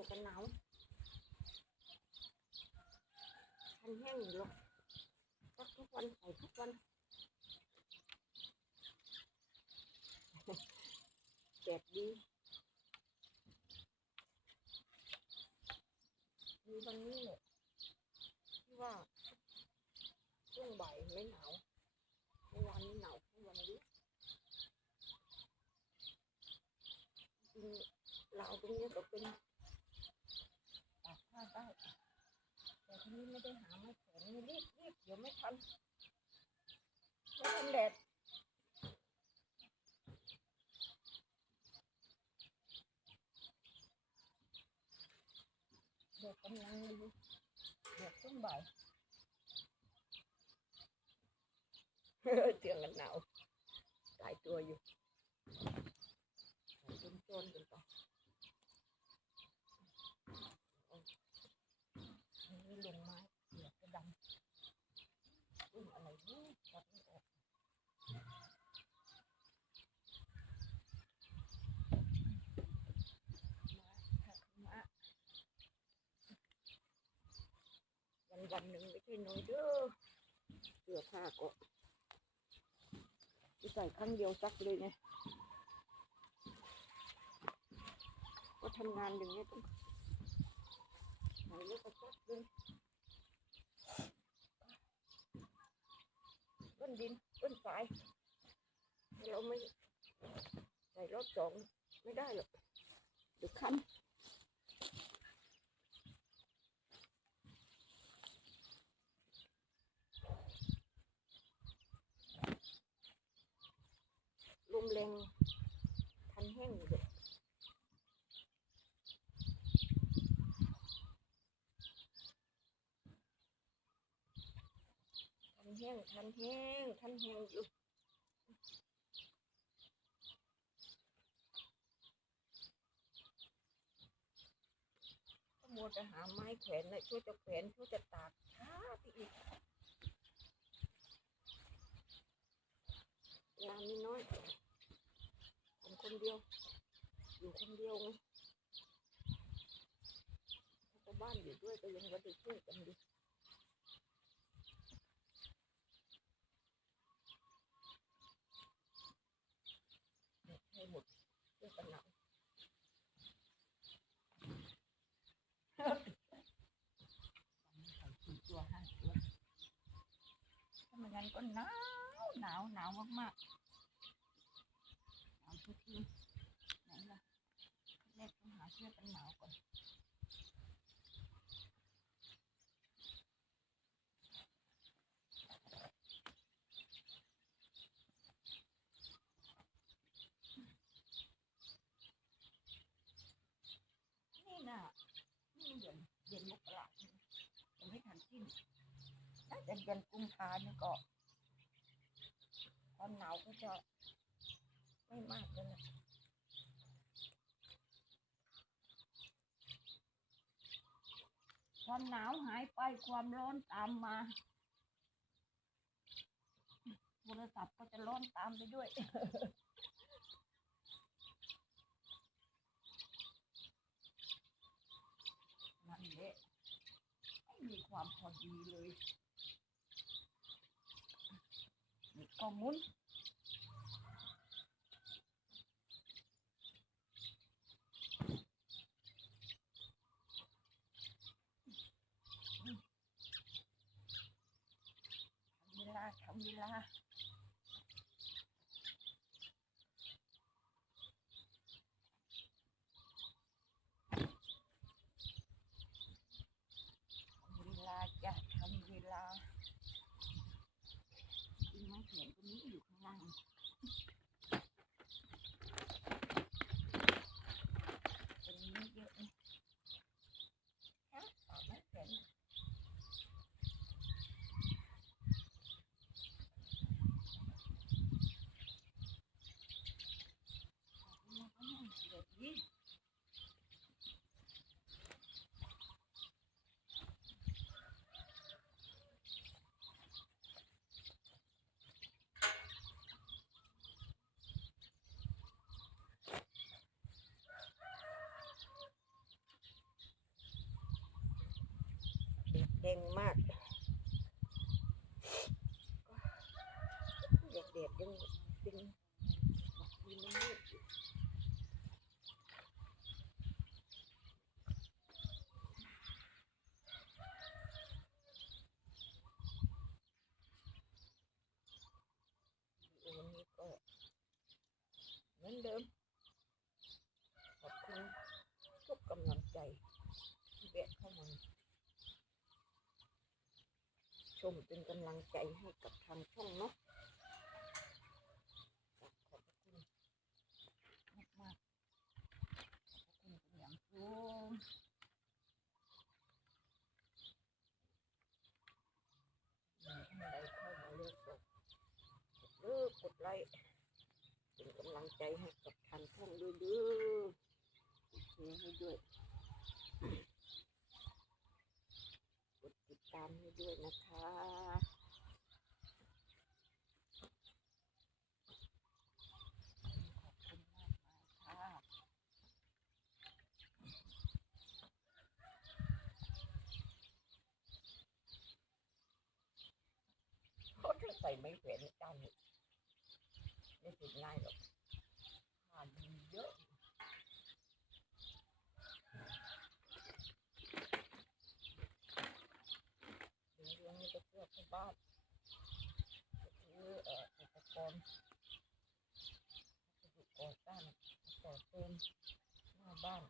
สื้อกันหนาวทันแห้งอยู่หรอกซักทุกวันใส่ทุกวันแดดดีมีวันนี้แหละที่ว่าช่วงบ่ายไม่หนาวเมื่อวานนี้หนาวทั้งวันนี้จริงๆเราวตรงนี้ก็เป็นตากผ้าได้ แต่ทีนี้ไม่ได้หาไม้แขวนรีบรีบเดี๋ยวไม่ทันไม่ทันแดดแดดกำลังดีแดดช่วงบ่ายเตียงกันหนาวตายตัวอยู่จนจนๆกันต่อเอาอันนี้ลงไม้เหลือจะดำรุ่นอะไรนี่จับไม่ออกมาถักมา วันหนึ่งไม่ใช่น้อยเด้อเสื้อผ้าก็ใส่ครั้งเดียวซักเลยไงก็ทำงานอย่างนี้ต้องใส่แล้วก็ซักเลยก้นดินก้นสายเราไม่ใส่รอบสองไม่ได้หรอกเดี๋ยวคัน มแรงทันแห้งอยู่เด็กทันแห้งทันแห้งทันแห้งอยู่มัวจะหาไม้แขวนเลยช่วยจะแขวนช่วยจะตากช้าไปอีกงานมีน้อย คนเดียว อยู่คนเดียวไงถ้าชาวบ้านอยู่ด้วยก็ยังว่าจะช่วยกันดีให้หมดช่วยกันหนาวใส่สี่ตัวห้าตัวถ้าไม่งั้นก็หนาวหนาวหนาวมากๆ ไหนล่ะแรกต้องหาเสื้อกันหนาวก่อนนี่น่ะนี่เดือนเดือนมกราใช่ไหมยังไม่ทันสิ้นน่าจะเดือนกุมภาเนี่ยก็ความหนาวก็จะ ไม่มากแล้วนะความหนาวหายไปความร้อนตามมาโทรศัพท์ก็จะร้อนตามไปด้วยนั่นแหละไม่มีความพอดีเลยนี่ก็มุน ทำเวลาทำเวลาทำเวลาจะทำเวลาจริงไหมเขียนตรงนี้อยู่ข้างล่างตรงนี้เยอะนะฮะต่อไม้แขวน แดงมากแดดแดดยังเป็นมีน้ำมูกอยู่วันนี้ก็เหมือนเดิมขอบคุณทุกกำลังใจที่แวะเข้ามา ชมเป็นกำลังใจให้กับทางช่องเนาะขอบคุณมากๆขอบคุณเป็นอย่างสูงใดเข้ามาเลือกกดเลือกกดไลค์เป็นกำลังใจให้กับทางช่องด้วยด้อกดแชร์ให้ด้วย ตามให้ด้วยนะคะ ขอบคุณมากมายค่ะ เขาจะใส่ไม้แขวนจานนี่ไม่ติดง่ายหรอกผ่านดีเยอะ เลี้ยงเลี้ยงนี่ก็เพื่อที่ บ้านซื้ออ่ออุปกรณ์วัสดุก่อสร้างต่อเติมหน้าบ้าน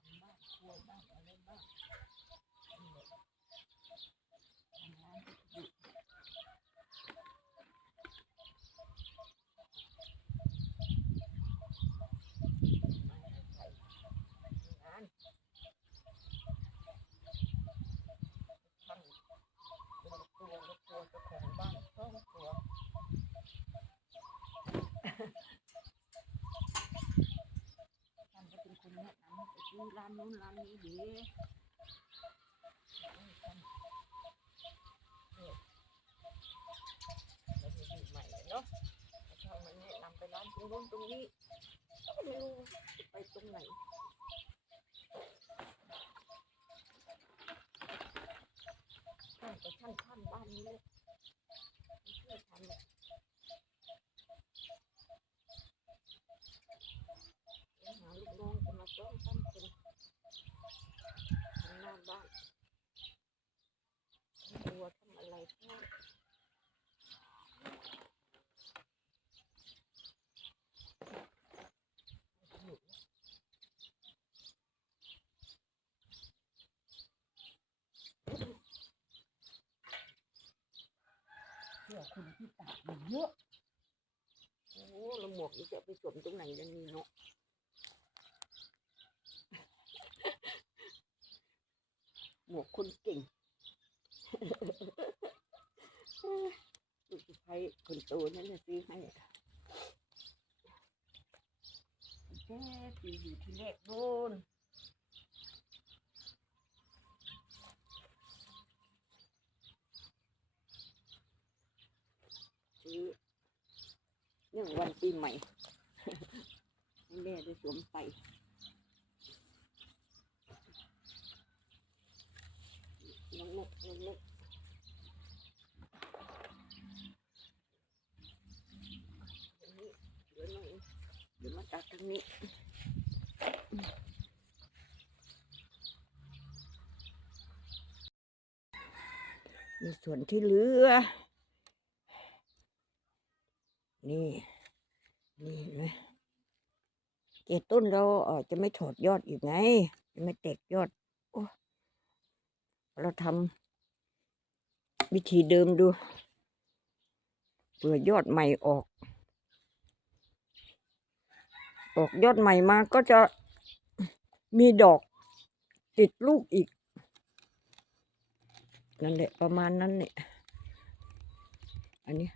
ทำบ้านครัวบ้านอะไรบ้างนี่แหละทำร้านวัสดุมาให้ใส่งานทำ คนละตัวละตัวเจ้าของบ้านก็ละตัวท่านก็เป็นคน แนะนำไปซื้อร้านนู้นร้านนี้เด้ท่านเนี่ยเราจะอยู่ใหม่เนาะช่ามันแนะนำไปร้านตรงนู้นตรงนี้ก็ไม่รู้ไปตรงไหนท่านก็ช่างท่านบ้านนี้เลยไม่ช่วยทำอะเดี๋ยวหาลูกน้ องจะมาซ่มท่านคนทำหน้าบ้านทำตัวทำอะไรเพื่อเพื่อคนที่ตากมันเยอะ โอ้แล้วหมวกนี่จะไปสวมตรงไหนกันนี่เนาะ หมวกคนเก่งลูกสะใภ้คนโตนั่นแหละซื้อให้ค่ะแค่ปีอยู่ที่แรกโน่นซื้อเนื่องวันปีใหม่ให้แม่ได้สวมใส่ น้องนกน้องนกเดี๋ยวนี้เดี๋ยวมาตัดทางนี้มีส่วนที่เหลือ นี่ นี่เห็นไหมเจ็ดต้นเราเออจะไม่ถอดยอดอีกไง จะไม่แตกยอด โอ้ เราทำ วิธีเดิมดูเผื่อยอดใหม่ออก ออกยอดใหม่มาก็จะมีดอกติดลูกอีก นั่นแหละประมาณนั้นเนี่ยอันนี้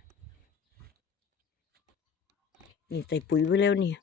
นี่ใส่ปุ๋ยไว้แล้วเนี่ย